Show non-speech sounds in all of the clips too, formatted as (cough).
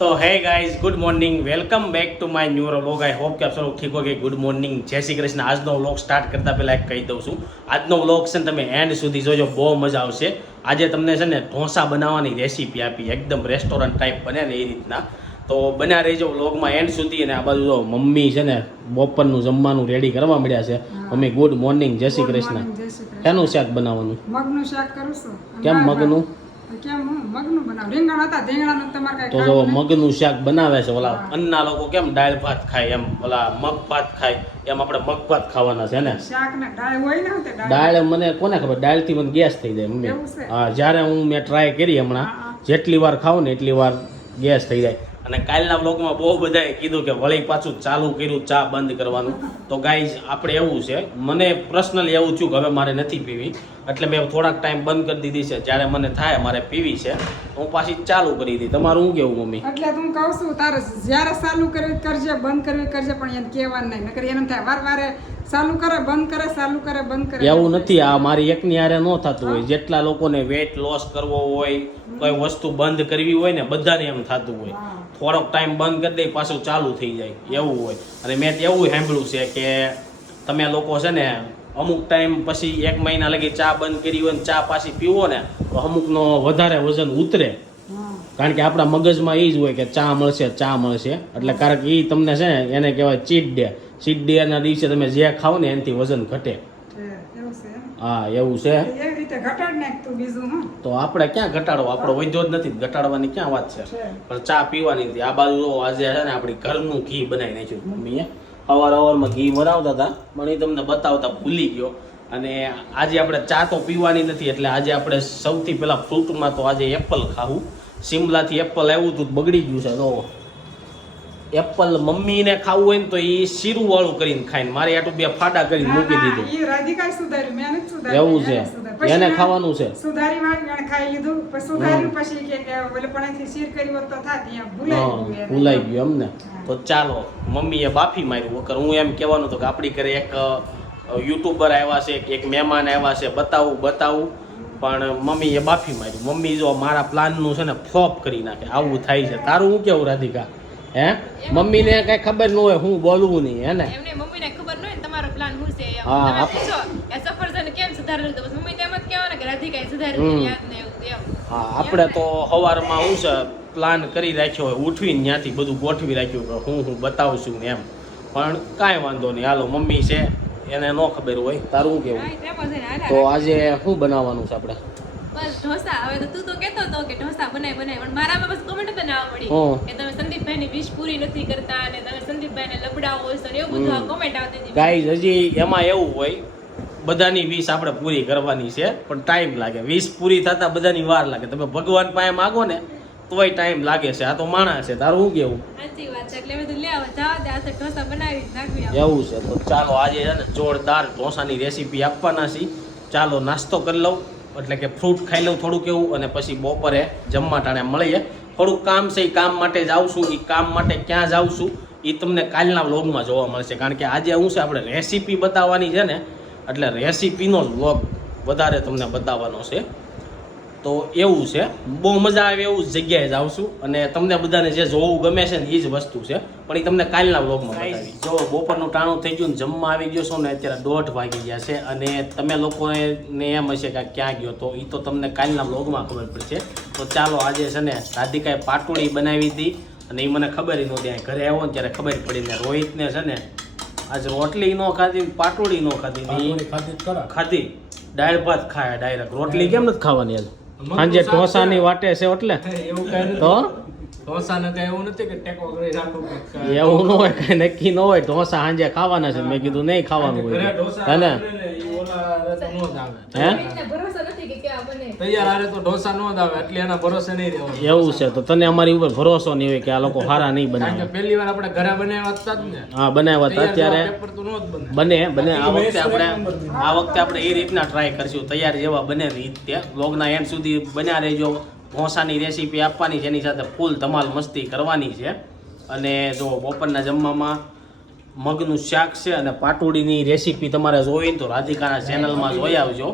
તો hey guys good morning welcome back to my new vlog I hope કે આપ સૌ ઠીક હો કે ગુડ મોર્નિંગ જય શ્રી કૃષ્ણ. આજનો વ્લોગ સ્ટાર્ટ કરતાં પહેલાં એક કહી દઉં છું. આજનો વ્લોગ છે ને તમે એન્ડ સુધી જોજો. બહુ મજા આવશે. આજે તમને છે ને ઢોસા બનાવવાની રેસીપી આપી. એકદમ રેસ્ટોરન્ટ ટાઈપ બને ને એ રીતના. તો બન્યા રહેજો વ્લોગમાં એન્ડ સુધી અને આ બાજુ જો મમ્મી છે ને બપોરનું જમવાનું રેડી કરવા મળ્યા છે. મમ્મી ગુડ મોર્નિંગ જય શ્રી કૃષ્ણ. શેનું શાક બનાવવાનું? મગનું શાક કરું છું. કેમ મગનું? તો જો મગનું શાક બનાવે છે ઓલા અન્ના લોકો કેમ દાળ ભાત ખાય એમ ઓલા મગ ભાત ખાય એમ આપણે મગ ભાત ખાવાના છે ને? દાળ મને કોને ખબર? દાળથી મને ગેસ થઈ જાય મમ્મી. હા જ્યારે હું મેં ટ્રાય કરી હમણાં. જેટલી વાર ખાઉં ને એટલી વાર ગેસ થઈ જાય. અને કાલના બ્લોગમાં બહુ બધાએ કીધું કે વળી પાછું ચાલુ કર્યું, ચા બંધ કરવાનું. તો ગાઈઝ આપણે એવું છે, મને પર્સનલી એવું થયું કે હવે મારે નથી પીવી. એટલે મેં થોડાક ટાઈમ બંધ કરી દીધી છે. જ્યારે મને થાય મારે પીવી છે. હું પાછી ચાલુ કરી દીધી તમારું શું કેવું, મમ્મી? એટલે હું કહું છું, તારે જ્યારે ચાલુ કરવી કરજે, બંધ કરવી કરજે, પણ એને કહેવાનું નહીં. નકર એને થાય વાર વારે ચાલુ કરે બંધ કરે ચાલુ કરે બંધ કરે. એવું નથી આ મારી એકની હારે ન થતું હોય. જેટલા લોકોને વેટ લોસ કરવો હોય કોઈ વસ્તુ બંધ કરવી હોય ને બધાને એમ થતું હોય. થોડોક ટાઈમ બંધ કરી દે પાછું ચાલુ થઈ જાય. એવું હોય. અને મેં એવું સાંભળ્યું છે કે તમે લોકો છે ને અમુક ટાઈમ પછી એક મહિના લગી ચા બંધ કરી હોય ને ચા પાછી પીવો ને તો અમુકનો વધારે વજન ઉતરે. કારણ કે આપણા મગજમાં એ જ હોય કે ચા મળશે ચા મળશે. એટલે કારણ કે એ તમને છે ને એને કહેવાય ચીટ ડે ડે દિવસે તમે જે ખાવ ને એનાથી વજન ઘટે. હા એવું છે ઘટાડ તું આપણે ક્યાં ઘટાડવો આપણો વૈધો જ નથી ઘટાડવાની ક્યાં વાત છે? છે. પણ ચા પીવાની હતી. આ બાજુ આજે છે ને આપણી ઘરનું ઘી બનાવી નાખ્યું મમ્મીએ. અવાર અવારમાં ઘી બનાવતા હતા પણ એ તમને બતાવતા ભૂલી ગયો. અને આજે આપણે ચા તો પીવાની નથી એટલે આજે આપણે સૌથી પહેલાં ફ્રૂટમાં તો આજે એપલ ખાવું. શિમલાથી એપલ આવ્યું હતું બગડી ગયું છે તો એપલ મમ્મીને ખાવું હોય ને તો એ શીરું વાળું કરીને ખાઈને મારે આટલું બે ફાડા કરીને મૂકી દીધું. ઈ રાધિકાએ સુધાર્યું, મેં નથી સુધાર્યું, એવું છે. એને ખાવાનું છે. સુધારી વાળી ખાઈ લીધું. પછી સુધાર્યું પછી કે ઓલે પણ શીર કરી હોત તો થાત અહીંયા ભૂલાઈ ગયું એને. ભૂલાઈ ગયું એમ તો ચાલો મમ્મીએ બાફી માર્યું વગર. હું એમ કહેવાનું તો કે આપણી ઘરે એક યુટ્યુબર આવ્યા છે એક મહેમાન આવ્યા છે બતાવું બતાવું. પણ મમ્મીએ બાફી માર્યું. મમ્મી જો મારા પ્લાનનું છે ને ફ્લોપ કરી નાખે. આવું થાય છે. તારું હું કેવું રાધિકા? હે? મમ્મીને કઈ ખબર ન હોય હું બોલવું નહીં હે ને? એમને મમ્મીને ખબર ન હોય તમારો પ્લાન શું છે? હા, સફરજન કેમ સુધારેલું? તો મમ્મી તેમ જ કહેવાના કે રાધિકાએ. સુધારેલું યાદ ને એવું હા આપણે તો સવારમાં હું છે પ્લાન કરી રાખ્યો હોય ઉઠવીને ત્યાંથી બધું ગોઠવી રાખ્યું કે હું હું બતાવું છું ને એમ. પણ કાંઈ વાંધો નહીં. હાલો મમ્મી છે એને ન ખબર હોય તારું કેવું. તો આજે શું બનાવવાનું છે આપણે? બસ ઢોસા. હવે તો તું તો કહેતો હતો કે ઢોસા બનાય બનાય. પણ મારામાં બસ કોમેન્ટ ના મળી કે તમે સંદીપભાઈની વિશ પૂરી નથી કરતા અને તમે સંદીપભાઈને લબડાવો છો ને એવું બધું comment આવતી હતી. ગાઈઝ હજી એમાં એવું હોય બધાની વીસ આપણે પૂરી કરવાની છે પણ ટાઈમ લાગે. વીસ પૂરી થતા બધાની વાર લાગે. તમે ભગવાન પાસે માગો ને તોય ટાઈમ લાગે છે. આ તો માણસ છે. તારું શું કેવું? છે. એવું છે. તો ચાલો આજે છે ને જોરદાર ઢોસાની રેસીપી આપવાના છીએ. ચાલો નાસ્તો કરી લઉં. એટલે કે ફ્રૂટ ખાઈ લઉં થોડુંક એવું અને પછી બપોરે જમવા ટાણે મળીએ. થોડુંક કામ છે એ કામ માટે જાઉં છું એ કામ માટે ક્યાં જાઉં છું એ તમને કાલના વ્લોગમાં જોવા મળશે. કારણ કે આજે હું છે, આપણે રેસીપી બતાવવાની છે ને, એટલે રેસીપીનો જ વ્લોગ વધારે તમને બતાવવાનો છે. તો એવું છે. બહુ મજા આવે એવું જ જગ્યાએ જ આવશું અને તમને બધાને જે જોવું ગમે છે ને એ જ વસ્તુ છે. પણ એ તમને કાલના બ્લોગમાં બતાવી જો બપોરનું ટાણું થઈ ગયું ને જમવા આવી ગયો છો ને અત્યારે દોઢ વાગી ગયા છે. અને તમે લોકોને એમ હશે કે આ ક્યાં ગયો તો એ તો તમને કાલના બ્લોગમાં ખબર પડશે. તો ચાલો આજે છે ને રાધિકાએ પાટોળી બનાવી હતી અને એ મને ખબર નહોતી અહીં ઘરે આવ્યો ને ત્યારે ખબર પડી ને રોહિતને છે ને આજે રોટલી ન ખાધી પાટોળી ન ખાધી ખાધી ખાધી. દાળ ભાત ખાયા ડાયરેક્ટ રોટલી કેમ નથી ખાવાની આજ સાંજે ઢોસાની વાટે છે એટલે તો? ઢોસાને કઈ એવું નથી કે ટેકો કરી રાખો એવું ન હોય કઈ નક્કી ન હોય ઢોસા સાંજે ખાવાના છે. મેં કીધું નહીં ખાવાનું ઘરે હોય ઢોસા હે ને? બને ને, ઈ ઓલા હારે તો નો જ આવે. હે? મમ્મીને ભરોસો નથી કે કેવા બને તૈયાર હારે તો ઢોસા નો જ આવે એના ભરોસે નહીં એવું છે. તો તને અમારી ઉપર ભરોસો નહીં હોય કે આ લોકો હારા નહીં બનાવે. પહેલી વાર આપણે ઘરે બનાવ્યા હતા ને. હા બનાવ્યા હતા. અત્યારે જેવા પેપર તો નો જ બને. બને બને. આ વખતે આપણે આ વખતે આપણે એ રીતના ટ્રાય કરશું. તૈયાર જેવા બને ને રીતે બ્લોગના એન્ડ સુધી બન્યા રહેજો. ઢોસાની રેસીપી આપવાની છે, એની સાથે ફૂલ ધમાલ મસ્તી કરવાની છે. અને જો બપોરના જમવામાં મગનું શાક છે અને પાટોડીની રેસીપી તમારે જોવી તો રાધિકાના ચેનલમાં જોઈ આવજો.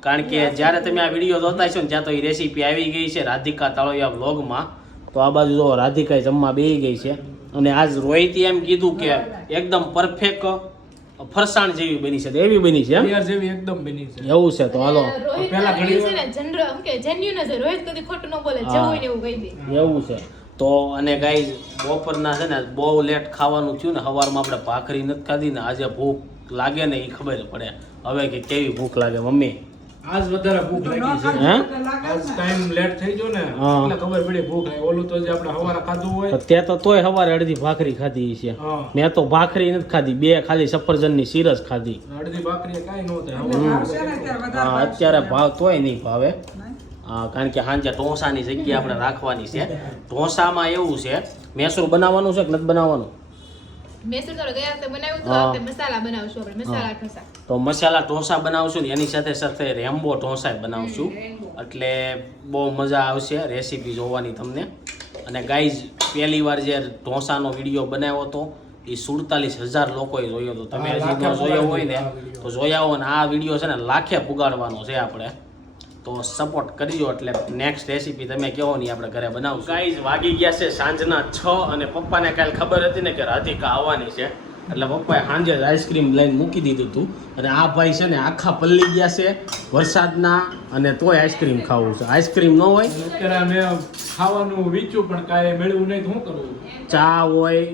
કારણ કે જ્યારે તમે આ વીડિયો જોતા છો ને ત્યાં તો એ રેસીપી આવી ગઈ છે, રાધિકા તળોયા વ્લોગમાં. તો આ બાજુ જો રાધિકાએ જમવા બેસી ગઈ છે. અને આજ રોહિતે એમ કીધું કે એકદમ પરફેક્ટ ફરસાણ જેવી બની છે એવી બની છે યાર જેવી એકદમ બની છે. એવું છે તો હાલો. પહેલા ઘણી છે ને જનરલ કે genuine જ રોહિત કદી ખોટું ન બોલે જેવું હોય ને એવું કહી દે. એવું છે. તો અને ગાઈઝ બપોરના છે ને બહુ લેટ ખાવાનું થયું ને સવારમાં આપણે ભાખરી નથી ખાધી ને આજે ભૂખ લાગે ને એ ખબર પડે. હવે કે કેવી ભૂખ લાગે મમ્મી? આજ વધારે ભૂખ લાગી છે. હે? આજ ટાઈમ લેટ થઈ ગયો ને. એટલે ખબર પડી ભૂખ આવી ઓલું તો જે આપણે હવારે ખાધું હોય. તો તે તો તોય સવારે અડધી ભાખરી ખાધી છે. મેં તો ભાખરી નથી ખાધી. બે ખાલી સફરજનની શીર જ ખાધી અડધી ભાખરી કાંઈ ન થાય. ને અત્યારે ભાવ તોય નહીં ભાવે. હા, કારણ કે સાંજે ઢોસાની જગ્યા આપણે રાખવાની છે. ઢોસામાં એવું છે મેસૂર બનાવવાનું છે કે નથી બનાવવાનું? તો ગયા વખતે બનાવ્યું હતું હા. મસાલા બનાવશું આપણે મસાલા ઢોસા. તો મસાલા ઢોસા બનાવશું ને એની સાથે સાથે રેમ્બો ઢોસા બનાવશું. એટલે બહુ મજા આવશે રેસીપી જોવાની તમને. અને ગાઈઝ પહેલી વાર જે ઢોસાનો વીડિયો બનાવ્યો હતો એ સુડતાલીસ હજાર લોકોએ જોયો હતો. તમે હજી જોયો હોય ને. તો જોયા હોય ને આ વીડિયો છે ને લાખે પુગાડવાનો છે આપણે. તો સપોર્ટ કરજો એટલે નેક્સ્ટ રેસીપી તમે કહો નહીં આપણે ઘરે બનાવું ગાઈઝ વાગી ગયા છે સાંજના છ અને પપ્પાને કાલે ખબર હતી ને કે રાધિકા આવવાની છે. એટલે પપ્પાએ સાંજે જ આઈસ્ક્રીમ લઈને મૂકી દીધું હતું અને આ ભાઈ છે ને આખા પલ્લી ગયા છે વરસાદના અને તોય આઈસ્ક્રીમ ખાવું છે. આઈસ્ક્રીમ ન હોય. અત્યારે મેં ખાવાનું વીચ્યું પણ કાંઈ મેળવું નહીં શું કરવું? ચા હોય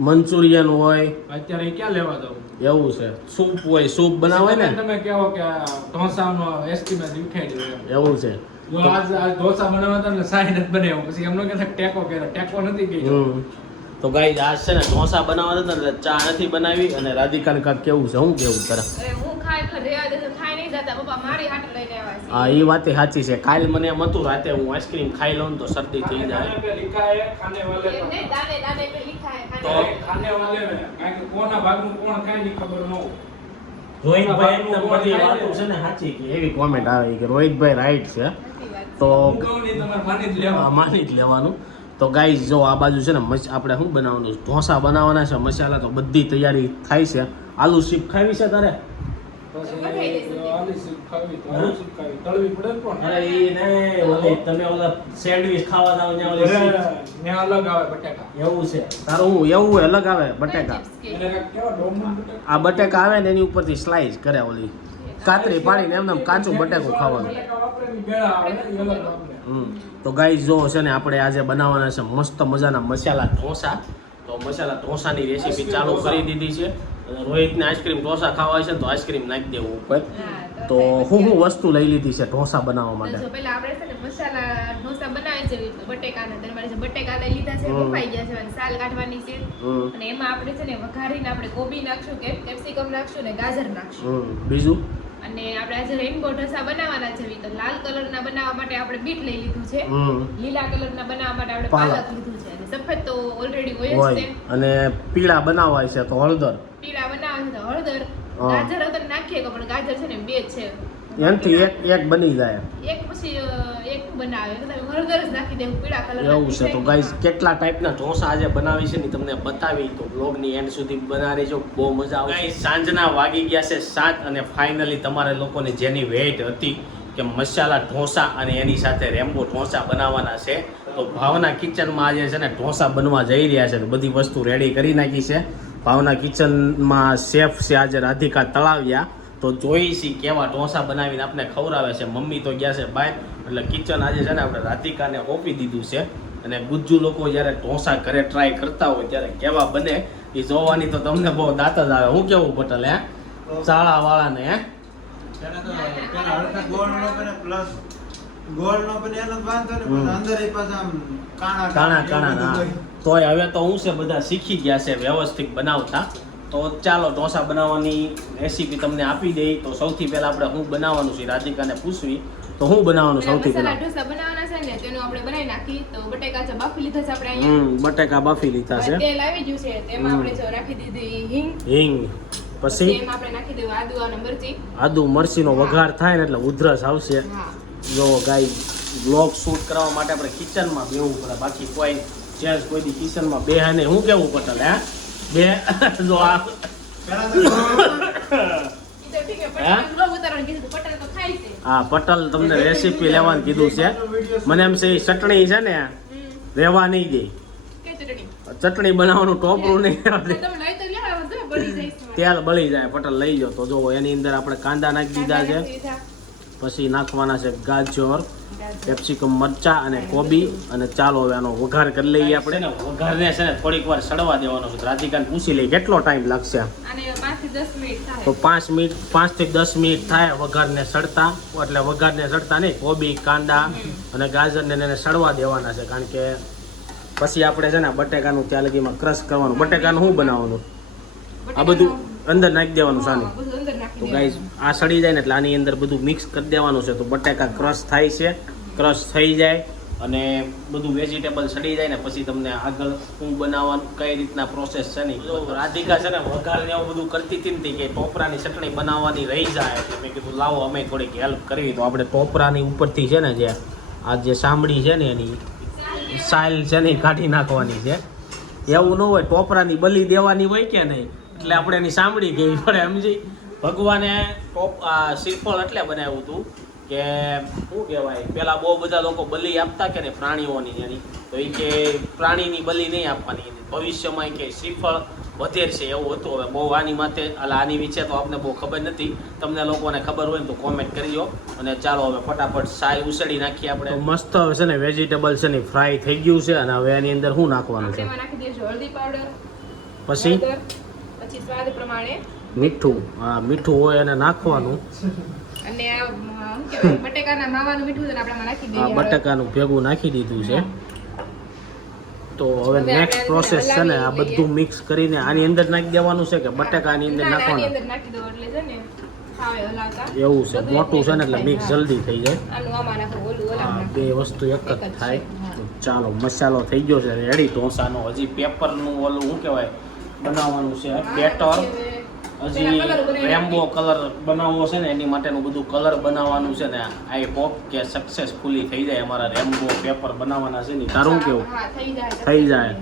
મંચુરિયન હોય અત્યારે ક્યાં લેવા જવું એવું છે. સૂપ હોય સૂપ બનાવે ને? તમે કહો કે ઢોસાનો estimate ઉઠાઈ દો એવું છે. જો આજ આ ઢોસા બનાવવા હતા ને સાઈ નથી બનાવ્યો. પછી એમનો કે ટેકો કે ટેકો નથી હમ. તો ગાઈ આ છે ને ઢોસા બનાવવા હતા ને એટલે ચા નથી બનાવી અને રાધિકાને કાક કેવું છે? હું કેવું અરે હું એ વાત સાચી છે. કાલ મને એમ હતું રાતે હું આઈસ્ક્રીમ ખાઈ લઉં ને તો શરદી થઈ જાય. રોહિતભાઈ એકદમ બધી વાતો છે? ને સાચી કે એવી કોમેન્ટ આવે કે રોહિતભાઈ રાઈટ છે. તો માની જ લેવાનું. તો ગાઈઝ જો આ બાજુ છે ને આપણે શું બનાવવાનું? ઢોસા બનાવવાના છે, મસાલા તો બધી તૈયારી થાય છે. આલુ શીપ ખાવી છે તારે? સીપ સીપ તમે ઓલા સેન્ડવિચ એવું છે. તારું એવું અલગ આવે બટેકા. આ બટેકા આવે ને એની ઉપરથી સ્લાઈસ કરે ઓલી. કાતરી પાડીને એમને કાચું બટેકું ખાવાનું. તો ગાઈ જો છે ને આપણે આજે બનાવવાના છે મસ્ત મજાના મસાલા ઢોસા. તો મસાલા ઢોસાની રેસીપી ચાલુ કરી દીધી છે. રોહિતને આઈસ્ક્રીમ ઢોસા ખાવા છે તો આઈસ્ક્રીમ નાખી દેવું ઉપર. તો હું હું વસ્તુ લઈ લીધી છે ઢોસા બનાવવા માટે? પહેલા આપણે છે ને મસાલા ઢોસા બનાવી છે બટેકાના તમારે છે બટેકા લઈ લીધા છે. બફાઈ ગયા છે અને સાલ કાઢવાની છે. અને એમાં આપણે છે ને વઘારીને આપણે કોબી નાખશું કે કેપ્સિકમ નાખશું ને ગાજર નાખશું. બીજું? અને આપણે આજે રેઇનબો ઢોસા બનાવવાના છે તો લાલ કલરના બનાવવા માટે આપણે બીટ લઈ લીધું છે. લીલા કલરના બનાવવા માટે આપણે પાલક. લીધું છે. અને સફેદ તો ઓલરેડી હોય છે. અને પીળા બનાવવા છે તો હળદર. પીળા બનાવવા છે તો હળદર. ગાજર અગર નાખીએ તો પણ ગાજર છે ને બે છે. એનથી એક એક બની જાય. એક પછી બનાવે. હળદર જ નાખી દેવું પીળા કલર એવું છે. તો ગાઈઝ કેટલા ટાઈપના ઢોસા આજે બનાવી છે ને તમને બતાવી. તો બ્લોગની એન્ડ સુધી બનાવી જો બહુ મજા આવે ગાઈઝ સાંજના વાગી ગયા છે સાત અને ફાઇનલી તમારે લોકોને જેની વેઇટ હતી કે મસાલા ઢોસા અને એની સાથે રેમ્બો ઢોસા બનાવવાના છે તો ભાવના કિચનમાં આજે છે ને ઢોસા બનવા જઈ રહ્યા છે બધી વસ્તુ રેડી કરી નાખી છે. ભાવના કિચનમાં શેફ છે આજે રાધિકા તળાવ્યા. તો જોઈ છી કેવા ઢોસા બનાવીને આપણે ખવડાવે છે. મમ્મી તો ગયા છે બહાર. એટલે કિચન આજે છે ને આપણે રાધિકાને ઓપી દીધું છે. અને ગુજ્જુ લોકો જ્યારે ઢોસા ઘરે ટ્રાય કરતા હોય ત્યારે કેવા બને એ જોવાની તો તમને બહુ દાંત જ આવે. હું કેવું પટેલ હે? ચાળા વાળાને હે? તોય હવે તો હું છે બધા શીખી ગયા છે વ્યવસ્થિત બનાવતા. તો ચાલો ઢોસા બનાવવાની રેસીપી તમને આપી દઈ. તો સૌથી પહેલા આપણે હું બનાવવાનું છે રાધિકાને પૂછવી. તો હું બનાવવાનું સૌથી પહેલા? ઢોસા બનાવવાના છે ને તેનું આપણે બનાવી નાખી. તો બટેકા છે બાફી લીધા છે આપણે અહીંયા. હમ બટેકા બાફી લીધા છે. તેલ આવી ગયું છે તેમાં આપણે જો રાખી દીધી હિંગ. હિંગ. પછી? તેમાં આપણે નાખી દેવું આદુ અને મરચી. આદુ મરચીનો વઘાર થાય ને એટલે ઉધરસ આવશે. જો ગાય બ્લોગ શૂટ કરવા માટે આપણે કિચનમાં બેવું પડે. બાકી કોઈ ચેન્જ કોઈ દી કિચનમાં બે ને હું કેવું પટેલ હે? બે જો આ (laughs) હા? પટેલ તમને રેસીપી લેવાનું કીધું છે. મને એમ છે ચટણી છે ને રેવા નહીં દે. ચટણી? બનાવવાનું ટોપરું નહીં. તેલ બળી જાય પટલ લઈ જાઓ તો જો એની અંદર આપણે કાંદા નાખી દીધા છે. પછી નાખવાના છે ગાજર કેપ્સિકમ મરચા અને કોબી અને ચાલો હવે આનો વઘાર કરી લઈએ આપણે. વઘારને છે ને થોડીક વાર સડવા દેવાનો છે. રાધિકાને પૂછી લઈએ કેટલો ટાઈમ લાગશે આને પાંચથી દસ મિનિટ થાય. તો પાંચ મિનિટ પાંચથી દસ મિનિટ થાય વઘારને સડતા એટલે વઘારને સડતા નહીં કોબી કાંદા અને ગાજરને એને સડવા દેવાના છે. કારણ કે પછી આપણે છે ને બટેકાનું ત્યાં લગીમાં ક્રશ કરવાનું. બટેકાનું શું બનાવવાનું? આ બધું અંદર નાખી દેવાનું સાનું. હા, બધું અંદર નાખી તો. ગાઈઝ આ સડી જાય ને એટલે આની અંદર બધું મિક્સ કરી દેવાનું છે. તો બટાકા ક્રશ થાય છે. ક્રશ થઈ જાય અને બધું વેજીટેબલ સડી જાય ને પછી તમને આગળ શું બનાવવાનું કઈ રીતના પ્રોસેસ છે ને રાધિકા છે ને વઘાર ને એવું બધું કરતી હતી ને કે ટોપરાની ચટણી બનાવવાની રહી જાય એટલે મેં કીધું લાવો અમે થોડીક હેલ્પ કરવી તો આપણે ટોપરાની ઉપરથી છે ને જે આ જે સાંભળી છે ને એની સાઇલ છે ને કાઢી નાખવાની છે. એવું ન હોય ટોપરાની બલી દેવાની હોય કે નહીં? એટલે આપણે એની સાંભળી કેવી પડે સમજી ભગવાને ટોપ શ્રીફળ એટલે બનાવ્યું હતું કે શું કહેવાય? પેલા બહુ બધા લોકો બલી આપતા કે ને પ્રાણીઓની એની. તો એ કે પ્રાણીની બલી નહીં આપવાની ભવિષ્યમાં કે શ્રીફળ વધેરશે એવું હતું. હવે બહુ આની માટે એટલે આની વિશે તો આપને બહુ ખબર નથી. તમને લોકોને ખબર હોય ને તો કોમેન્ટ કરજો અને ચાલો હવે ફટાફટ સાય ઉસળી નાખીએ આપણે. મસ્ત હવે છે ને વેજીટેબલ છે ને ફ્રાય થઈ ગયું છે. અને હવે એની અંદર શું નાખવાનું પાવડર પછી? પછી સ્વાદ પ્રમાણે. મીઠું. હા મીઠું હોય એને નાખવાનું. અને આ બટેકાના માવાનું મીઠું છે આપણે નાખી દઈએ બટાકાનું ભેગું નાખી દીધું છે. તો હવે નેક્સ્ટ પ્રોસેસ છે ને આ બધું મિક્સ કરીને આની અંદર નાખી દેવાનું છે કે બટાકાની અંદર નાખવાનું? અંદર નાખી દો એટલે છે ને એવું છે મોટું છે ને એટલે મિક્સ જલ્દી થઈ જાય. બે વસ્તુ એક જ થાય. તો ચાલો મસાલો થઈ ગયો છે રેડી ઢોસાનો હજી પેપરનું ઓલું શું કહેવાય? બનાવવાનું છે. બેટર હજી રેમ્બો કલર બનાવવો છે ને એની માટેનું બધું કલર બનાવવાનું છે ને આઈ હોપ કે સક્સેસફુલી થઈ જાય અમારા રેમ્બો પેપર બનાવવાના છે ને. તારું કેવું? થઈ જાય.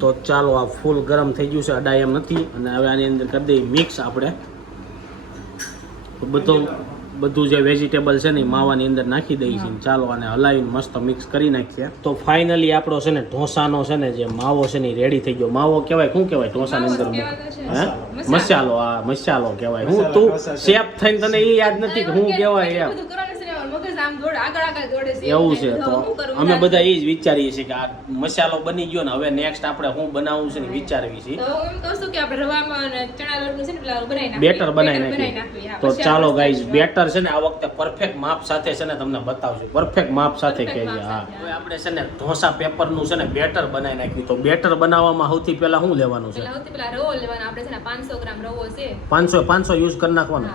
તો ચાલો આ ફૂલ ગરમ થઈ ગયું છે અડાય એમ નથી. અને હવે આની અંદર કરી દઈએ મિક્સ આપણે. તો બધું બધું જે વેજીટેબલ છે ને એ માવાની અંદર નાખી દઈએ છીએ ચાલો અને હલાવીને મસ્ત મિક્સ કરી નાખીએ. તો ફાઇનલી આપણો છે ને ઢોસાનો છે ને જે માવો છે ને રેડી થઈ ગયો. માવો કહેવાય શું કહેવાય ઢોસાની અંદર. હે? મસાલો. આ મસાલો કહેવાય. હું તું શેફ થઈને તને એ યાદ નથી કે હું કહેવાય એમ. મગજ આમ દોડે, આગળ આગળ દોડે છે. એવું છે તો અમે બધા એ જ વિચારીએ છીએ કે આ મસાલો બની ગયો ને હવે નેક્સ્ટ આપણે શું બનાવવું છે ને વિચારવી છીએ તો હું એમ કહું છું કે આપણે રવામાં અને ચણા લોટનું છે ને પેલા બનાવી નાખીએ. બેટર બનાવી નાખીએ. તો ચાલો ગાઈઝ બેટર છે ને આ વખતે પરફેક્ટ માપ સાથે છે ને તમને બતાવજો પરફેક્ટ માપ સાથે કહેજે હા. હવે આપણે છે ને ઢોસા પેપરનું છે ને બેટર બનાવી નાખ્યું. તો બેટર બનાવવામાં સૌથી પહેલા શું લેવાનું છે? સૌથી પહેલા રવો લેવાનો. આપણે છે ને 500 ગ્રામ રવો છે. પાંચસો પાંચસો યુઝ કરી નાખવાનો.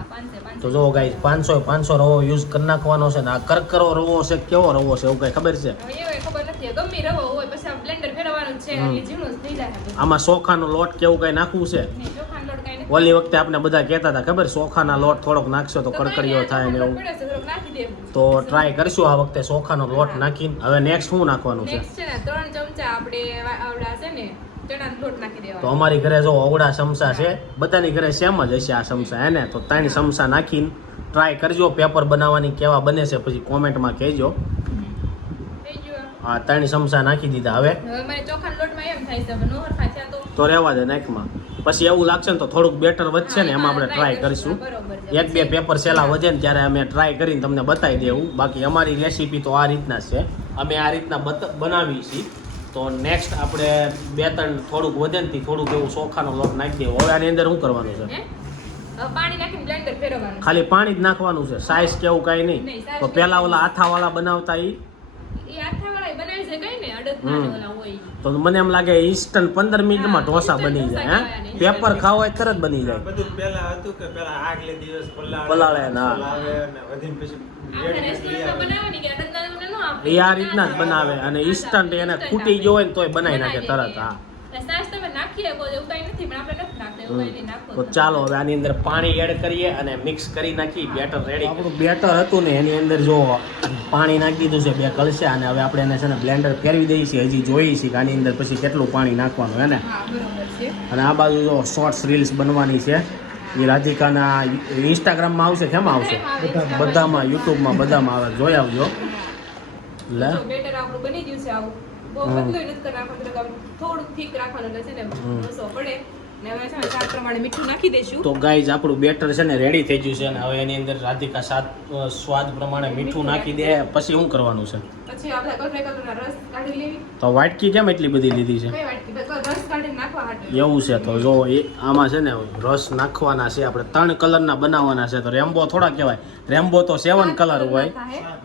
તો 500 જો ગાઈઝ પાંચસો પાંચસો રવો યુઝ કરી નાખવાનો છે. ને આ કરકરો રવો છે કેવો રવો છે એવું કઈ ખબર છે? છે. આમાં સોખાનો લોટ કેવું કઈ નાખવું છે. ઓલી વખતે આપણે બધા કહેતા હતા ખબર? સોખાના લોટ થોડોક નાખશો તો કડકડીઓ થાય ને એવું. છે. તો ટ્રાય કરશું આ વખતે ચોખાનો લોટ નાખીને. હવે નેક્સ્ટ શું નાખવાનું છે? છે ત્રણ ચમચા આપણે છે ને તો અમારી ઘરે જો અવડા સમસા છે બધાની ઘરે સેમ જ હશે આ સમસા હે ને? તો ત્રણ સમસા નાખીને ટ્રાય કરજો પેપર બનાવવાની કેવા બને છે પછી કોમેન્ટમાં કહેજો. હા ત્રણ ચમચા નાખી દીધા. હવે? તો. રહેવા દે નાખમાં. પછી એવું લાગશે ને તો થોડુંક બેટર વધશે ને એમાં આપણે ટ્રાય કરીશું. એક બે પેપર સેલા વધે ને ત્યારે અમે ટ્રાય કરીને તમને બતાવી દેવું. બાકી અમારી રેસીપી તો આ રીતના છે. અમે આ રીતના બનાવી છીએ. તો નેક્સ્ટ આપણે બે ત્રણ થોડુંક વધે ને થોડુંક એવું ચોખાનો લોટ નાખી દેવો. હવે આની અંદર શું કરવાનું છે? પાણી નાખીને બ્લેન્ડર ફેરવવાનું. ખાલી પાણી જ નાખવાનું છે. સાઈઝ કેવું કાંઈ નહીં. તો પેલા ઓલા આથાવાળા બનાવતા ઈ. તો મને એમ લાગે ઇન્સ્ટન્ટ પંદર મિનિટમાં ઢોસા બની જાય હે? પેપર. હોય તરત બની જાય. બધું પેલા હતું કે પેલા આગલે દિવસ પલાળે પલાળે, ના. પલાળે અને વધીને પછી આપણે ready લઈ restaurant માં આવે. બનાવે ને કે અડદના લોટને નો આપે. એ આ રીતના જ બનાવે અને ઇન્સ્ટન્ટ એને ખૂટી ગયો હોય ને તોય બનાવી નાખે તરત હા. એટલે સાસ તમે નાખી શકો એવું કઈ નથી પણ આપણે નથી નાખતા એવું કઈ નાખો તો ચાલો હવે આની અંદર પાણી એડ કરીએ અને મિક્સ કરી નાખી બેટર રેડી આપણું બેટર હતું ને એની અંદર જો પાણી નાખી દીધું છે બે કળશે અને હવે આપણે એને છે ને બ્લેન્ડર ફેરવી દઈએ છીએ હજી જોઈએ છીએ કે આની અંદર પછી કેટલું પાણી નાખવાનું હે ને? હા બરોબર છે. અને આ બાજુ જો શોર્ટ્સ રીલ્સ બનવાની છે એ રાધિકાના ઇન્સ્ટાગ્રામમાં આવશે કેમાં આવશે? બધામાં યુટ્યુબમાં બધામાં. આવે જોઈ આવજો. એટલે બહુ પતલું નથી કરી એટલે આમ થોડુંક ઠીક રાખવાનું એટલે છે ને રસો પડે. ને હવે છે ને સ્વાદ પ્રમાણે મીઠું નાખી દઈશું. તો ગાઈઝ આપણું બેટર છે ને રેડી થઈ ગયું છે અને હવે એની અંદર રાધિકા સાત સ્વાદ પ્રમાણે મીઠું નાખી દે પછી શું કરવાનું છે? પછી આપણે કલરે કલરના રસ કાઢી લેવી. તો વાટકી કેમ એટલી બધી લીધી છે? કઈ વાટકી? રસ કાઢીને નાખવા હાટું. એવું છે તો જો એ આમાં છે ને રસ નાખવાના છે આપણે ત્રણ કલરના બનાવવાના છે તો રેમ્બો થોડા કહેવાય. રેમ્બો તો સેવન કલર હોય.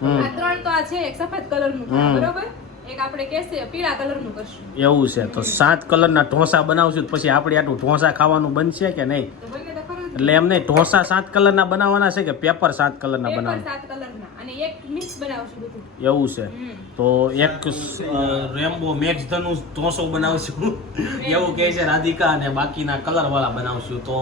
હમ. ત્રણ તો આ છે એક સફેદ કલરનું. બરોબર? એક આપણે કેસે પીળા કલરનું કરશું. એવું છે તો સાત કલરના ઢોસા બનાવશું તો પછી આપણે આટલું ઢોસા ખાવાનું બનશે કે નહીં. એટલે એમ નહીં ઢોસા સાત કલરના બનાવવાના છે કે પેપર સાત કલરના બનાવવાના? સાત કલરના. અને એક મિક્સ બનાવશું બધું. એવું છે. તો એક રેમ્બો મેઘ ધનુષ ઢોસો બનાવશું. (laughs) એવું કહે છે રાધિકા અને બાકીના કલરવાળા બનાવશું. તો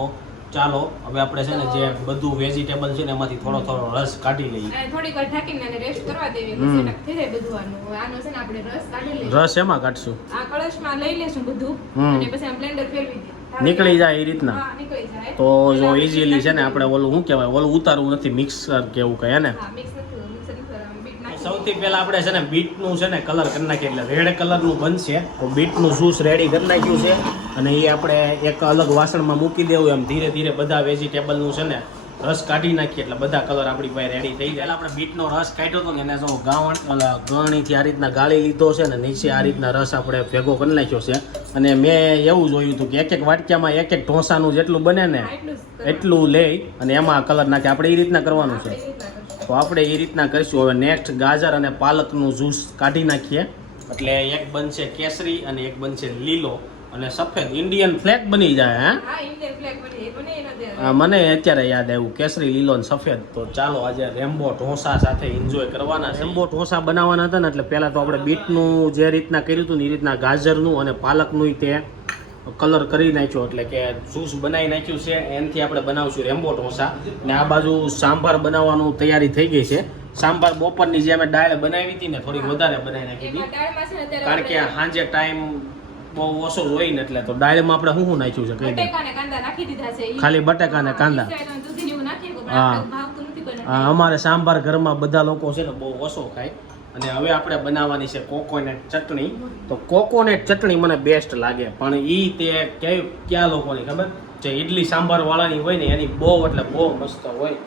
ચાલો હવે આપણે છે ને જે બધું વેજીટેબલ છે ને એમાંથી થોડો થોડો રસ કાઢી લઈએ. થોડીક વાર ઢાંકીને અને રેસ્ટ કરવા દેવી. સેટઅપ થઈ જાય બધું આનું. આનો છે ને આપણે રસ કાઢી લઈએ. રસ એમાં કાઢશું? આ કળશમાં લઈ લેશું બધું. અને પછી આમ બ્લેન્ડર ફેરવી નીકળી જાય એ રીતના? તો જો ઈઝીલી છે ને આપણે ઓલું શું કહેવાય ઓલું ઉતારવું નથી મિક્સર કે એવું કહે ને? મિક્સર નથી કરવું, આમ બીટ નાખી સૌથી પહેલા આપણે છે ને બીટનું છે ને કલર કરી નાખીએ એટલે રેડ કલરનું બનશે. તો બીટનું જ્યુસ રેડી કરી નાખ્યું છે. અને એ આપણે એક અલગ વાસણમાં મૂકી દેવું એમ. ધીરે ધીરે બધા વેજીટેબલનું છે ને રસ કાઢી નાખીએ એટલે બધા કલર આપણી પાસે રેડી થઈ જાય. એટલે આપણે બીટનો રસ કાઢ્યો હતો ને એને જો ગાવણ ગણીથી આ રીતના ગાળી લીધો છે ને નીચે આ રીતના રસ આપણે ભેગો કરી નાખ્યો છે. અને મેં એવું જોયું હતું કે એક એક વાટક્યામાં એક એક ઢોસાનું જેટલું બને ને એટલું લઈ અને એમાં કલર નાખે. આપણે એ રીતના કરવાનું છે. તો આપણે એ રીતના કરીશું. હવે નેક્સ્ટ ગાજર અને પાલકનું જ્યુસ કાઢી નાખીએ. એટલે એક બનશે કેસરી અને એક બનશે લીલો અને સફેદ. ઇન્ડિયન ફ્લેગ બની જાય હા? હા ઇન્ડિયન ફ્લેગ બની એ બને એનો દે આ મને અત્યારે યાદ આવ્યું કેસરી લીલો અને સફેદ. તો ચાલો આજે રેમ્બો ઢોસા સાથે એન્જોય કરવાના રેમ્બો ઢોસા બનાવવાના હતા ને એટલે પહેલાં તો આપણે બીટનું જે રીતના કર્યું હતું ને એ રીતના ગાજરનું અને પાલકનું તે કલર કરી નાખ્યો એટલે કે જ્યુસ બનાવી નાખ્યું છે. એનાથી આપણે બનાવશું રેમ્બો ઢોસા. ને આ બાજુ સાંભાર બનાવવાનું તૈયારી થઈ ગઈ છે. સાંભાર બપોરની જે અમે દાળ બનાવી હતી ને થોડીક વધારે બનાવી નાખી હતી. કારણ કે સાંજે ટાઈમ બહુ ઓછો હોય ને એટલે તો દાળમાં આપણે શું શું નાખ્યું છે કઈ દે ખાલી બટાકા ને કાંદા. હા. અમારે સાંભાર ઘરમાં બધા લોકો છે ને બહુ ઓછો ખાય. અને હવે આપણે બનાવવાની છે કોકોનેટ ચટણી. તો કોકોનેટ ચટણી મને બેસ્ટ લાગે પણ એ તે ક્યાં ક્યાં લોકોની ખબર? જે ઇડલી સાંભારવાળાની હોય ને એની બહુ એટલે બહુ મસ્ત હોય.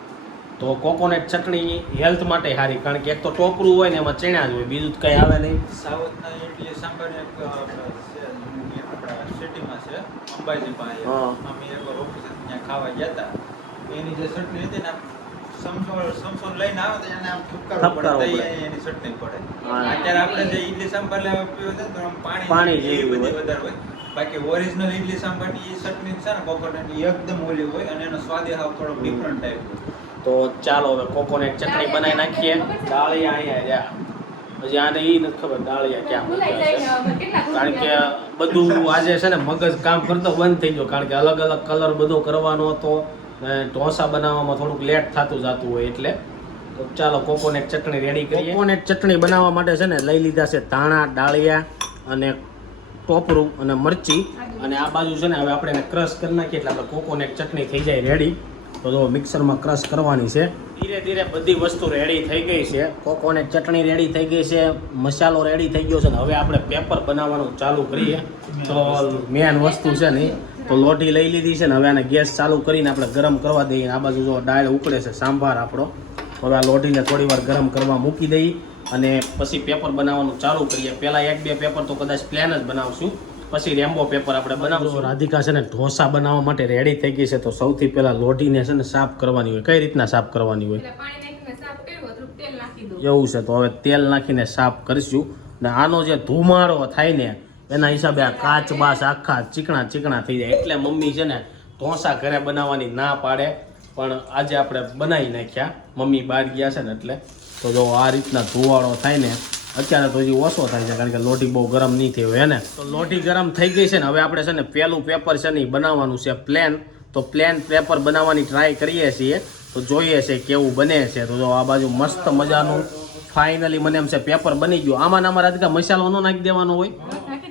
તો કોકોનેટ ચટણી હેલ્થ માટે સારી કારણ કે એક તો ટોપરું હોય ને એમાં ચણા જ હોય બીજું તો કંઈ આવે નહીં. સાઉથના ઇડલી સાંભાર એક સિટીમાં છે અંબાજી પાસે હા. અમે એક ત્યાં ખાવા ગયા હતા. એની જે ચટણી હતી ને સમસોન સમસોન લઈને આવે તો એને આમ પડે ચટણી પડે. અત્યારે આપણે જે ઇડલી સાંભાર લેવા પીવો છે તો આમ પાણી પાણી જેવી બધી હોય. વધારે હોય. બાકી ઓરિજિનલ ઇડલી સાંભારની એ ચટણી છે ને કોકોનટની એકદમ ઓલી હોય અને એનો સ્વાદ હાવ થોડો ડિફરન્ટ ટાઈપ હોય તો ચાલો હવે કોકોનેટ ચટણી બનાવી નાખીએ. દાળિયા અહીંયા રહ્યા. પછી આને એ નથી ખબર દાળિયા ક્યાં કારણ કે બધું આજે છે ને મગજ કામ કરતો બંધ થઈ ગયો. કારણ કે અલગ અલગ કલર બધો કરવાનો હતો. ઢોસા બનાવવામાં થોડુંક લેટ થતું જતું હોય એટલે. તો ચાલો કોકોનેટ ચટણી રેડી કરીએ. કોકોનેટ ચટણી બનાવવા માટે છે ને લઈ લીધા છે ધાણા ડાળિયા અને ટોપરું અને મરચી. અને આ બાજુ છે ને હવે આપણે એને ક્રશ કરી નાખીએ એટલે આપણે કોકોનેટ ચટણી થઈ જાય રેડી તો જો મિક્સરમાં ક્રશ કરવાની છે. ધીરે ધીરે બધી વસ્તુ રેડી થઈ ગઈ છે. કોકોનેટ ચટણી રેડી થઈ ગઈ છે. મસાલો રેડી થઈ ગયો છે ને હવે આપણે પેપર બનાવવાનું ચાલુ કરીએ. તો મેન વસ્તુ છે ને તો લોટી લઈ લીધી છે ને હવે આને ગેસ ચાલુ કરીને આપણે ગરમ કરવા દઈએ. આ બાજુ જો ડાળ ઉકળે છે સાંભાર આપણો. હવે આ લોઢીને થોડી વાર ગરમ કરવા મૂકી દઈએ અને પછી પેપર બનાવવાનું ચાલુ કરીએ. પહેલાં એક બે પેપર તો કદાચ પ્લેન જ બનાવશું. પછી રેમ્બો પેપર આપણે બનાવશું. રાધિકા છે ને ઢોસા બનાવવા માટે રેડી થઈ ગઈ છે તો સૌથી પહેલાં લોઢીને છે ને સાફ કરવાની હોય. કઈ રીતના સાફ કરવાની હોય? એટલે પાણી નાખીને સાફ કર્યું થોડુંક તેલ નાખી દઉં. એવું છે તો હવે તેલ નાખીને સાફ કરીશું. ને આનો જે ધુમાડો થાય ને એના હિસાબે આ કાચ બાસ આખા ચીકણા ચીકણા થઈ જાય. એટલે મમ્મી છે ને ઢોસા ઘરે બનાવવાની ના પાડે. પણ આજે આપણે બનાવી નાખ્યા. મમ્મી બહાર ગયા છે ને એટલે. તો જો આ રીતના ધુવાળો થાય ને, અત્યારે તો હજી ઓછો થાય છે, કારણ કે લોટી બહુ ગરમ નહીં થઈ હોય ને? તો લોટી ગરમ થઈ ગઈ છે ને, હવે આપણે છે ને પહેલું પેપર છે ને બનાવવાનું છે પ્લેન તો પ્લેન પેપર બનાવવાની ટ્રાય કરીએ છીએ. તો જોઈએ છે કેવું બને છે. તો જો આ બાજુ મસ્ત મજાનું ફાઇનલી મને એમ છે પેપર બની ગયું. આમાં રાધિકા મસાલો નો નાખી દેવાનો હોય?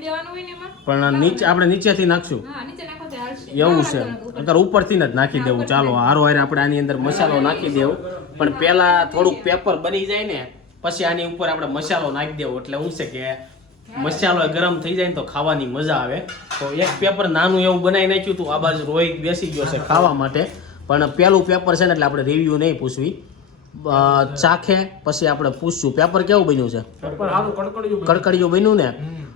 દેવાનું હોય ને એમાં? પણ નીચે આપણે નીચેથી નાખશું. હા નીચે નાખો તો હાલશે. એવું છે. અત્યારે ઉપરથી જ નાખી દેવું. ચાલો હારો હારે આપણે આની અંદર મસાલો નાખી દેવું. પણ પહેલા થોડુંક પેપર બની જાય ને પછી આની ઉપર આપણે મસાલો નાખી દેવો. એટલે શું છે કે મસાલો ગરમ થઈ જાય ને તો ખાવાની મજા આવે. તો એક પેપર નાનું એવું બનાવી નાખ્યું હતું આ બાજુ રોહિત બેસી ગયો છે ખાવા માટે. પણ પેલું પેપર છે ને એટલે આપણે રિવ્યુ નહીં પૂછવી. ચાખે પછી આપણે પૂછશું. પેપર કેવું બન્યું છે? કડકડિયું બન્યું. ને.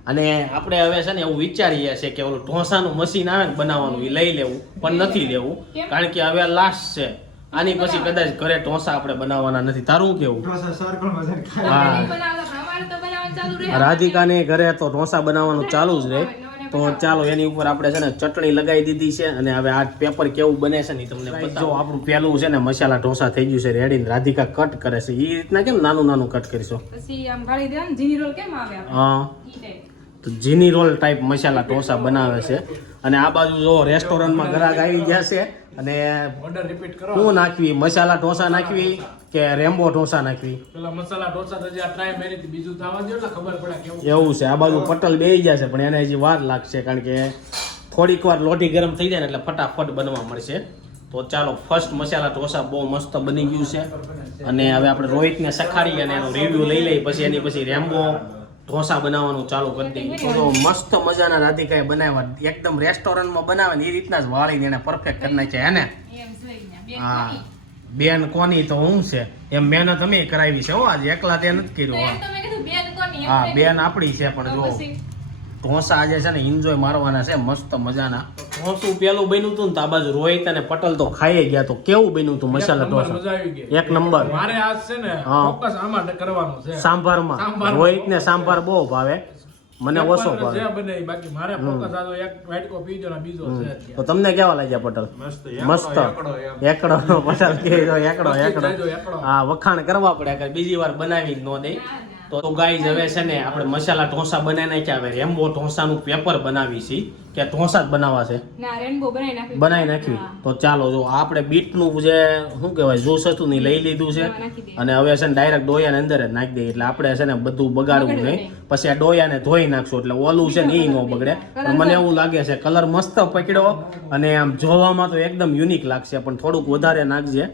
અને આપણે હવે છે ને એવું વિચારીએ છીએ કે ઓલું ઢોસાનું મશીન આવે ને બનાવવાનું એ લઈ લેવું પણ નથી લેવું. કારણ કે હવે લાસ્ટ છે. આની પછી કદાચ ઘરે ઢોસા આપણે બનાવવાના નથી. તારું કેવું? હા. નહીં બનાવતા પણ અમારે તો બનાવવાનું ચાલુ રહે. રાધિકાને ઘરે તો ઢોસા બનાવવાનું ચાલુ જ રહે. તો ચાલો એની ઉપર આપણે છે ને ચટણી લગાવી દીધી છે અને હવે આ પેપર કેવું બને છે ને તમને જો આપણું પેલું છે ને મસાલા ઢોસા થઈ ગયું છે રેડી રાધિકા કટ કરે છે. એ રીતના કેમ નાનું નાનું કટ કરીશો? પછી આમ ગાળી દેવાનું જીની રોલ કેમ આવે હા. જીની રોલ ટાઈપ મસાલા ઢોસા બનાવે છે. અને આ બાજુ જો રેસ્ટોરન્ટમાં ગ્રાહક આવી ગયા છે અને ઓર્ડર રિપીટ કરો. શું નાખવી? મસાલા ઢોસા નાખવી કે રેમ્બો ઢોસા નાખવી? પેલા મસાલા ઢોસા તો જે ટ્રાય મેરી બીજું થવા દો એટલે ખબર પડે કેવું એવું છે. આ બાજુ પટલ બેહી જશે પણ એને હજી વાર લાગશે કારણ કે થોડીક વાર લોટી ગરમ થઈ જાય ને એટલે ફટાફટ બનવા મળશે. તો ચાલો ફર્સ્ટ મસાલા ઢોસા બહુ મસ્ત બની ગયું છે. અને હવે આપણે રોહિતને સખાડી અને એનો રિવ્યુ લઈ લઈ પછી એની પછી રેમ્બો ઢોસા બનાવવાનું ચાલુ કરી દઈએ. તો મસ્ત મજાના રાધિકાએ બનાવ્યા. એકદમ રેસ્ટોરન્ટમાં બનાવે ને એ રીતના જ વાળીને એને પરફેક્ટ કરી નાખે હે ને? હા. બેન કોની તો હું છે? એમ મહેનત અમે કરાવી છે હો આજે એકલા તે નથી કર્યું હા. બેન આપણી છે પણ જો. ઢોસા આજે છે ને એન્જોય મારવાના છે મસ્ત મજાના. ઢોસું પેલું બન્યું હતું ને તો આ બાજુ રોહિત અને પટેલ તો ખાઈ ગયા તો કેવું બન્યું હતું મસાલા ઢોસા? એક નંબર. મારે આજ છે ને ફોકસ આમાં કરવાનો છે. સાંભારમાં. રોહિત ને સાંભાર બહુ ભાવે. મને ઓછો ભાવે. બને બાકી મારે ફોકસ આ તો એક વાટકો પીજો ને બીજો છે તો તમને કેવા લાગ્યા પટેલ? મસ્ત મસ્ત. એકડો, એકડો પટેલ કે એકડો એકડો હા વખાણ કરવા પડે કે બીજી વાર બનાવી જ ન દે. તો ગાઈઝ હવે છે ને આપણે મસાલા ઢોસા બનાવી નાખ્યા. હવે રેમ્બો ઢોસાનું પેપર બનાવી છે. કે ઢોસા જ બનાવવા છે. બનાવી નાખી નાખ્યું તો ચાલો જો આપણે બીટનું જે શું કહેવાય જ્યુસ હતું ને લઈ લીધું છે. અને હવે છે ને ડાયરેક્ટ ડોયાને અંદર જ નાખી દઈએ. એટલે આપણે છે ને બધું બગાડવું બગડે નહીં. પછી આ ડોયાને ધોઈ નાખશું. એટલે ઓલું છે ને એ ન બગડે. પણ મને એવું લાગે છે કલર મસ્ત પકડ્યો. અને આમ જોવામાં તો એકદમ યુનિક લાગશે પણ થોડુંક વધારે નાખજે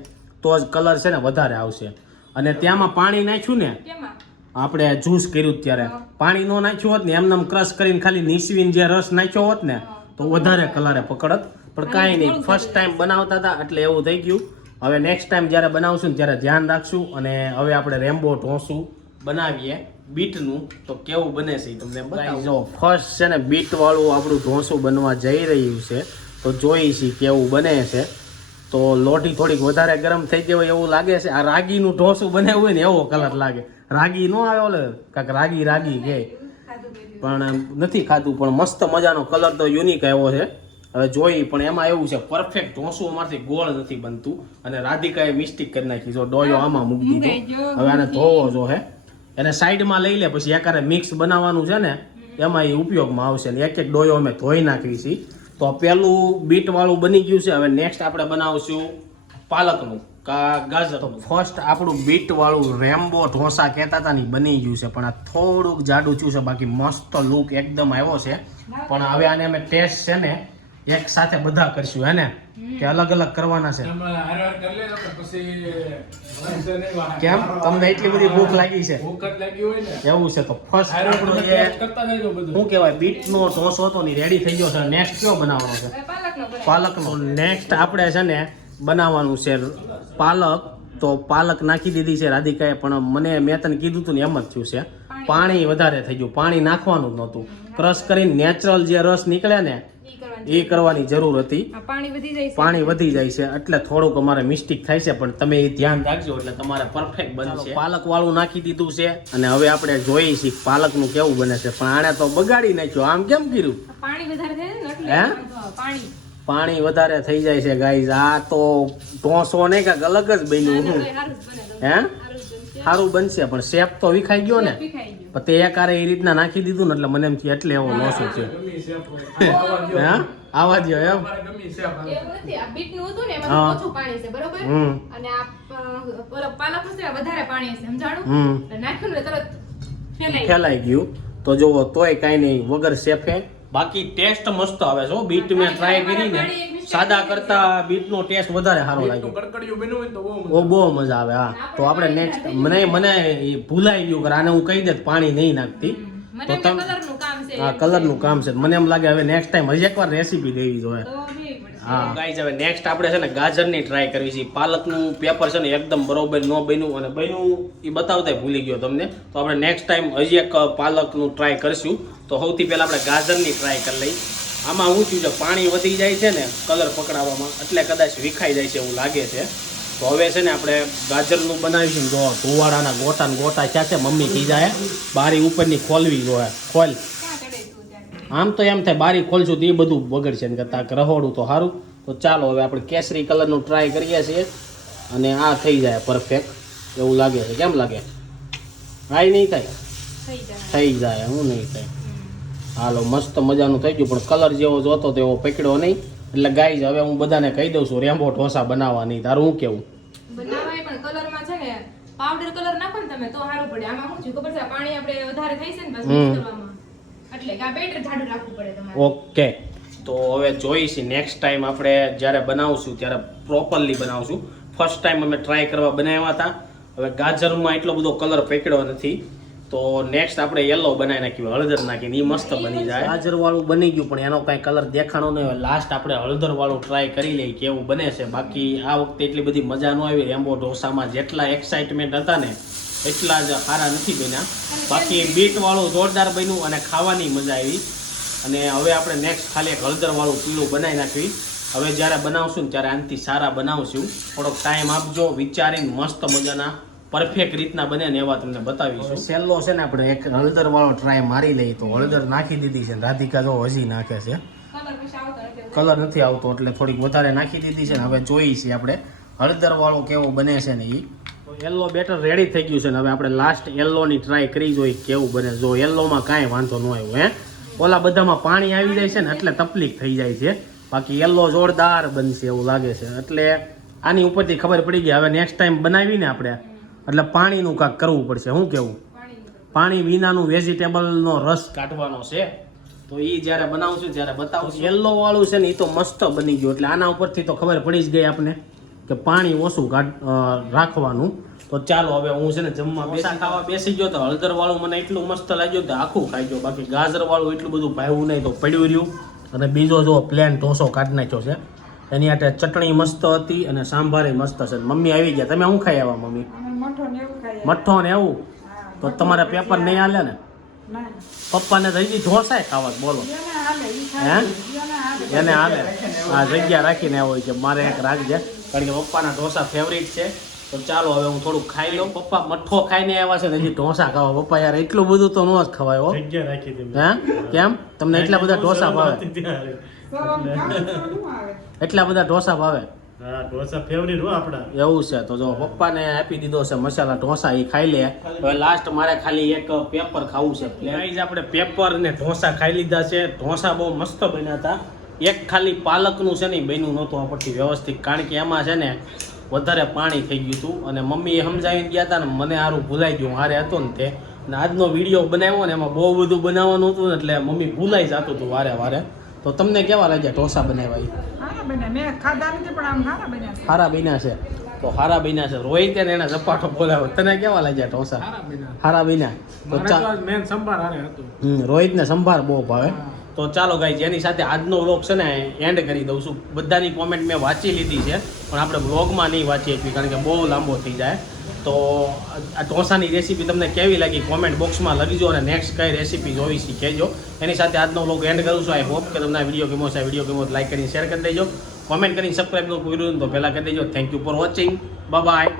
તો જ કલર છે ને વધારે આવશે. અને ત્યાંમાં પાણી નાખ્યું ને? આપણે જ્યુસ કર્યું ત્યારે. પાણી નો નાખ્યું હોત ને એમને ક્રશ કરીને ખાલી નીસવીને જે રસ નાખ્યો હોત ને તો વધારે કલરે પકડત. પણ કાંઈ નહીં ફર્સ્ટ ટાઈમ બનાવતા હતા એટલે એવું થઈ ગયું. હવે નેક્સ્ટ ટાઈમ જ્યારે બનાવશું ને ત્યારે ધ્યાન રાખશું અને હવે આપણે રેમ્બો ઢોસું બનાવીએ બીટનું. તો કેવું બને છે તમને બતાવું. જો ફર્સ્ટ છે ને બીટવાળું આપણું ઢોસું બનવા જઈ રહ્યું છે. તો જોઈ છીએ કેવું બને છે. તો લોટી થોડીક વધારે ગરમ થઈ ગઈ હોય એવું લાગે છે. આ રાગીનું ઢોસું બનાવ્યું હોય ને એવો કલર લાગે. રાગી નો આવે ઓલે કાંઈક રાગી રાગી કે. પણ નથી ખાધું પણ મસ્ત મજાનો કલર તો યુનિક આવ્યો છે. હવે જોઈ પણ એમાં એવું છે પરફેક્ટ ઢોસું અમારથી ગોળ નથી બનતું. અને રાધિકાએ મિસ્ટેક કરી નાખી જો ડોયો આમાં મૂકી દીધો. હવે આને ધોવો જો હે. એને સાઈડમાં લઈ લે પછી એકારે મિક્સ બનાવવાનું છે ને એમાં એ ઉપયોગમાં આવશે. ને એક એક ડોયો અમે ધોઈ નાખવી છીએ તો પહેલું બીટવાળું બની ગયું છે. હવે નેક્સ્ટ આપણે બનાવશું પાલકનું, કા ગાજર ફર્સ્ટ આપણું બીટવાળું રેમ્બો ઢોસા કહેતા હતા ને બની ગયું છે. પણ આ થોડુંક જાડું થયું છે. બાકી મસ્ત લુક એકદમ આવ્યો છે. પણ હવે આને અમે ટેસ્ટ છે ને એક સાથે બધા કરશું, હે ને? કે અલગ અલગ કરવાના છે. કેમ? તમને એટલી બધી ભૂખ લાગી છે. ભૂખ જ લાગી હોય ને. એવું છે તો ફર્સ્ટ આપણો બધું. શું કહેવાય? બીટનો ઢોસો હતો ને રેડી થઈ ગયો છે. નેક્સ્ટ કયો બનાવવાનો છે? પાલકનો નેક્સ્ટ આપણે છે ને બનાવવાનું છે પાલક. તો પાલક નાખી દીધી છે રાધિકાએ પણ મને મેં તને કીધું હતું ને એમ જ થયું છે. પાણી. વધારે થઈ ગયું. પાણી નાખવાનું જ નહોતું. ક્રશ કરીને નેચરલ જે રસ નીકળે ને. એ કરવાની જરૂર હતી. પાણી વધી જાય છે. પાણી વધી જાય છે એટલે થોડુંક અમારે મિસ્ટેક થાય છે પણ તમે એ ધ્યાન રાખજો એટલે તમારે પરફેક્ટ બનશે. પાલક વાળું નાખી દીધું છે. અને હવે આપણે જોઈએ છીએ પાલકનું કેવું બને છે. પણ આને તો બગાડી નાખ્યો. આમ કેમ કર્યું? પાણી વધારે થાય ને હે? પાણી. પાણી વધારે થઈ જાય છે ગાઈઝ આ તો ઢોસો નહીં કાંઈક અલગ જ બન્યું હું? સારું બનશે પણ શેપ તો વિખાઈ ગયો ને. પણ તે એકારે એ રીતના નાખી દીધું ને એટલે મને એમ કે એટલે એવો લોસ છે. હે? આવા દ્યો એમ? અમારે ગમી છે આપણે. એવું નથી. આ બીટનું હતું ને હા. એમાં ઓછું પાણી છે બરોબર? હમ. અને આ પ- ઓલો પાલક છે ને વધારે પાણી છે સમજાણું? હમ. એટલે નાખ્યું ને તરત ફેલાઈ ફેલાઈ ગયું. તો જુઓ તોય કાંઈ નહીં. વગર શેફે બાકી ટેસ્ટ મસ્ત આવે છે હો. બીટ મેં ટ્રાય કરી ને. સાદા કરતા બીટનો ટેસ્ટ વધારે સારો લાગ્યો. કડકડિયું બન્યું હોય ને તો બહુ મજા ઓ બહુ મજા આવે હા. તો આપણે નેક્સ્ટ મને મને એ ભૂલાઈ ગયું કે આને હું કહી દે પાણી નહીં નાખતી. તો તમે હા કલરનું કામ છે. મને એમ લાગે હવે નેક્સ્ટ ટાઈમ હજી એકવાર રેસીપી દેવી જોઈએ. ગાઈઝ હવે નેક્સ્ટ આપણે છે ને ગાજરની ટ્રાય કરવી છે. પાલકનું પેપર છે ને એકદમ બરોબર ન બન્યું અને બન્યું એ બતાવતા ભૂલી ગયો તમને. તો આપણે નેક્સ્ટ ટાઈમ હજી એક પાલકનું ટ્રાય કરશું. તો સૌથી પહેલાં આપણે ગાજરની ટ્રાય કરી લઈ આમાં શું થયું છે, પાણી વધી જાય છે ને કલર પકડાવવામાં, એટલે કદાચ વિખાઈ જાય છે એવું લાગે છે. તો હવે છે ને આપણે ગાજરનું બનાવીશું. જો ધોવાડાના ગોટા ગોટા ક્યાં છે, મમ્મી કીધા બારી ઉપરની ખોલવી જોઈએ, ખોલ? આમ તો એમ થાય બારી ખોલશું તો એ બધું બગડશે. ને કરતા રહોડું તો સારું તો ચાલો હવે આપણે કેસરી કલરનું ટ્રાય કરીએ છીએ. અને આ થઈ જાય પરફેક્ટ એવું લાગે છે. કેમ લાગે? ઈ નહીં થાય. થઈ જાય. હું નહીં થાય. હાલો મસ્ત મજાનું થઈ ગયું. પણ કલર જેવો જોતો તેવો પકડ્યો નહીં. એટલે ગાઈ હવે હું બધાને કહી દઉં છું રેમ્બો ઢોસા બનાવવા નહીં તારું હું કેવું? બનાવાય પણ કલરમાં છે ને પાવડર કલર નાખો ને તમે તો સારું પડે. આમાં શું છે ખબર છે? પાણી આપણે વધારે થઈ છે ને. કરવામાં. એટલે કે આ બેટર જાડું રાખવું પડે તમારે. ઓકે. તો હવે જોઈશ નેક્સ્ટ ટાઈમ આપણે જ્યારે બનાવશું ત્યારે પ્રોપરલી બનાવશું. ફર્સ્ટ ટાઈમ અમે ટ્રાય કરવા બનાવ્યા હતા. હવે ગાજરમાં એટલો બધો કલર પકડ્યો નથી. તો નેક્સ્ટ આપણે યલો બનાવી નાખ્યું હળદર નાખીને એ મસ્ત બની જાય. ગાજર વાળું બની ગયું પણ એનો કાંઈ કલર દેખાણો નહીં હોય. લાસ્ટ આપણે હળદર વાળું ટ્રાય કરી લઈએ કેવું બને છે. બાકી આ વખતે એટલી બધી મજા ન આવી. રેમ્બો ઢોસામાં જેટલા એક્સાઇટમેન્ટ હતા ને એટલા જ સારા નથી બન્યા. બાકી બીટવાળું જોરદાર બન્યું અને ખાવાની મજા આવી. અને હવે આપણે નેક્સ્ટ ખાલી એક હળદરવાળું પીળું બનાવી નાખવી. હવે જ્યારે બનાવશું ને ત્યારે આનાથી સારા બનાવશું. થોડોક ટાઈમ આપજો વિચારીને મસ્ત મજાના પરફેક્ટ રીતના બને ને એવા તમને બતાવીશું. સેલ્લો છે ને આપણે એક હળદરવાળો ટ્રાય મારી લઈએ તો હળદર નાખી દીધી છે રાધિકા જો હજી નાખે છે. કલર નથી. કલર નથી આવતો એટલે થોડીક વધારે નાખી દીધી છે ને હવે જોઈએ છીએ આપણે. હળદરવાળો કેવો બને છે ને એ યલો બેટર રેડી થઈ ગયું છે ને હવે આપણે લાસ્ટ યલોની ટ્રાય કરી જોઈએ કેવું બને. જો યલોમાં કાંઈ વાંધો ન આવ્યો, હે? ઓલા બધામાં પાણી આવી જાય છે ને એટલે તકલીફ થઈ જાય છે. બાકી યલો જોરદાર બનશે એવું લાગે છે. એટલે આની ઉપરથી ખબર પડી ગઈ, હવે નેક્સ્ટ ટાઈમ બનાવીને આપણે એટલે પાણીનું કાંક કરવું પડશે. શું કેવું? પાણી વિનાનું વેજીટેબલનો રસ કાઢવાનો છે. તો એ જ્યારે બનાવશું, ત્યારે બતાવશું યલો વાળું છે ને એ તો મસ્ત બની ગયું. એટલે આના ઉપરથી તો ખબર પડી જ ગઈ આપણે કે પાણી ઓછું રાખવાનું. તો ચાલો હવે હું છે ને જમવા બેસી ખાવા બેસી ગયો તો હળદર વાળું મને એટલું મસ્ત લાગ્યું કે આખું ખાઈ ગયો. બાકી ગાજર વાળું એટલું બધું ભાવ્યું નહીં તો પડ્યું રહ્યું. અને બીજો જો પ્લેન ઢોસો કાઢી નાખ્યો છે. એની આટે ચટણી મસ્ત હતી અને સાંભારે મસ્ત છે. મમ્મી આવી ગયા. તમે શું ખાઈ આવ્યા મમ્મી? અમે મઠો ને એવું મઠ્ઠો ને એવું? તો તમારે પેપર નહીં હાલે ને? પપ્પાને તો હજી ઢોસાય ખાવા બોલો. એને હે? એને હાલે. આ જગ્યા રાખીને આવ્યો કે મારે એક રાખજે કારણ કે પપ્પાના ઢોસા ફેવરિટ છે. તો ચાલો હવે હું થોડુંક ખાઈ લઉં. પપ્પા મઠ્ઠો ખાઈને આવ્યા છે હજી ઢોસા ખાવા. પપ્પા યાર એટલું બધું તો ન જ ખવાય હો. કેમ? તમને એટલા બધા ઢોસા ભાવે. એટલા બધા ઢોસા ભાવે. ઢોસા ફેવરિટ હો આપણા. એવું છે. તો જો પપ્પાને આપી દીધો છે મસાલા ઢોસા એ ખાઈ લે. હવે લાસ્ટ મારે ખાલી એક પેપર ખાવું છે. ગાઈઝ આપણે પેપર ને ઢોસા ખાઈ લીધા છે. ઢોસા બહુ મસ્ત બન્યા હતા. એક ખાલી પાલકનું છે ને બન્યું નહોતું આપણથી વ્યવસ્થિત. કારણ કે એમાં છે ને વધારે પાણી થઈ ગયું હતું અને મમ્મી સમજાવીને ગયા હતા ને મને સારું ભૂલાઈ ગયું. હારે હતો ને તે. અને આજનો વીડિયો બનાવ્યો ને એમાં બહુ બધું બનાવવાનું હતું ને એટલે મમ્મી ભૂલાઈ જતું હતું વારે વારે. તો તમને કેવા લાગ્યા ઢોસા બનાવ્યા? હારા બન્યા. મેં ખાધા નથી પણ આમ હારા બન્યા છે. હારા બન્યા છે. તો હારા બન્યા છે. રોહિતે ને એને ઝપાટો બોલાવ્યો. તને કેવા લાગ્યા ઢોસા? હારા બન્યા. તો મારે ચા- તો આજ main સંભાર હારે હતું. હમ, રોહિતને સંભાર બહુ ભાવે. તો ચાલો ગાઈ જેની સાથે આજનો વ્લોગ છે ને એન્ડ કરી દઉં છું. બધાની કોમેન્ટ મેં વાંચી લીધી છે, પણ આપણે વ્લોગમાં નહીં વાંચી શકીએ કારણ કે બહુ લાંબો થઈ જાય. તો આ ઢોસાની રેસીપી તમને કેવી લાગી કોમેન્ટ બોક્સમાં લખજો અને નેક્સ્ટ કઈ રેસીપી જોવી છે કહેજો એની સાથે આજનો વ્લોગ એન્ડ કરું છું. આઈ હોપ કે તમને આ વીડિયો ગમો છે વીડિયો ગમો લાઈક કરીને શેર કરી દેજો. કોમેન્ટ કરીને સબસ્ક્રાઈબ ન કર્યું તો પહેલાં કરી દેજો. Thank you for watching bye